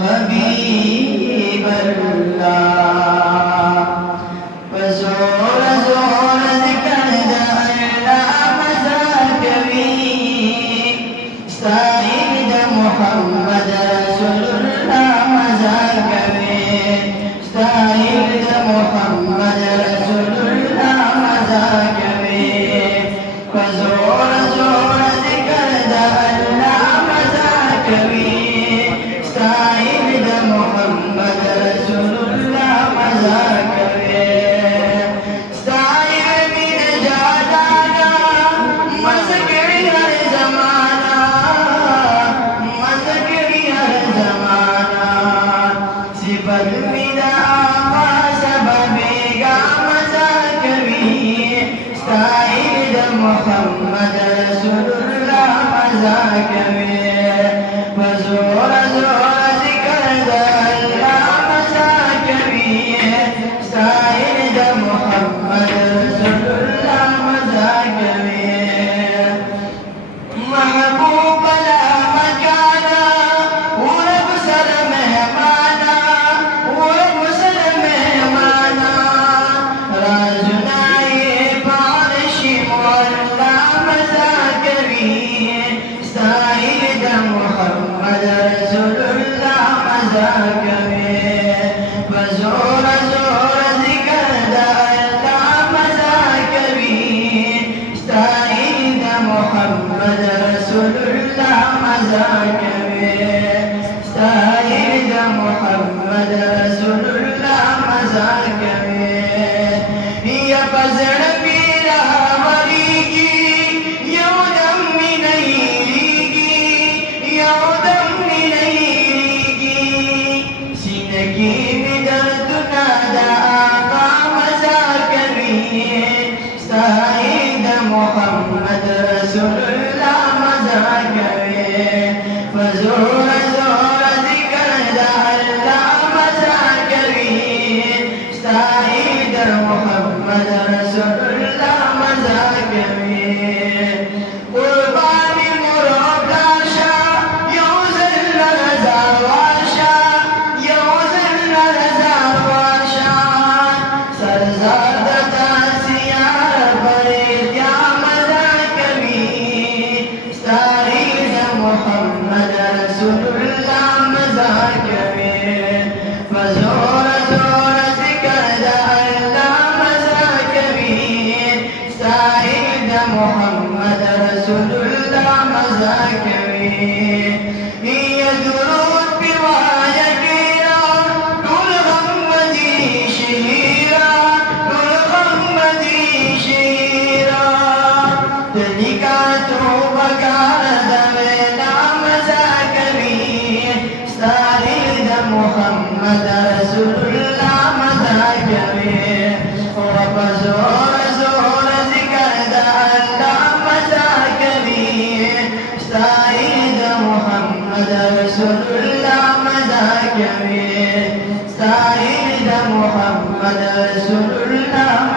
हबीब अल्लाह ज़ोर ज़ोर ज़िक्र अल्लाह मज़ा कवी साइद मोहम्मद रसूलुल्लाह मज़ा कवी साइद मोहम्मद रसूलुल्लाह मज़ा कवी ज़ोर ज़ोर ज़िक्र अल्लाह मज़ा कवी मोहम्मद रसूलुल्लाह मज़ा करे साहिब बिन जादाना मज़करी हर ज़माना मज़करी हर ज़माना सिफत मिदा आका सबबेगा मज़ा करी साहिब मोहम्मद रसूलुल्लाह मज़ा करे ज़ोर ज़ोर मोहम्मद रसूलुल्लाह मज़ा करे महबूब ला मकाना वो रब सर मेहमाना वो रब सर मेहमाना राजुनाए बारिशी मौला मज़ा करी साइद मोहम्मद रसूलुल्लाह मज़ा करे ज़ोर ज़ोर मोहम्मद रसूलुल्लाह मज़ा करे साइद मोहम्मद रसूलुल्लाह मज़ा करे या पज़ड़ पीरा वरीगी यौदम मिनईगी यौदम मिनईगी सिनगी दर्द नादा आका मज़ा करे साइद मोहम्मद रसूलुल्लाह मज़ा करे ज़ोर ज़ोर ज़िक्र अल्लाह मज़ा करे साइद मोहम्मद रसूलुल्लाह मज़ा करे कुर्बानी मुरादाशा यौज़ल रज़ा वाशा यौज़ल रज़ा वाशा सरज़ाद तासिया बड़े क्या मज़ा कभी साइद मोहम्मद रसूलुल्लाह मज़ा करे ज़ोर ज़ोर ज़िक्र अल्लाह मज़ा करे साइद मोहम्मद रसूलुल्लाह मज़ा करे ये दुरूद पिवाया कीरा कुल गम्मदी शहीरा कुल गम्मदी शहीरा तनिका तो बकार दवेला मज़ा करी साइद मोहम्मद रसूलुल्लाह मज़ा करे ज़ोर ज़ोर ज़िक्र अल्लाह मज़ा करी साइद मोहम्मद रसूलुल्लाह मज़ा करे साइद मोहम्मद रसूलुल्लाह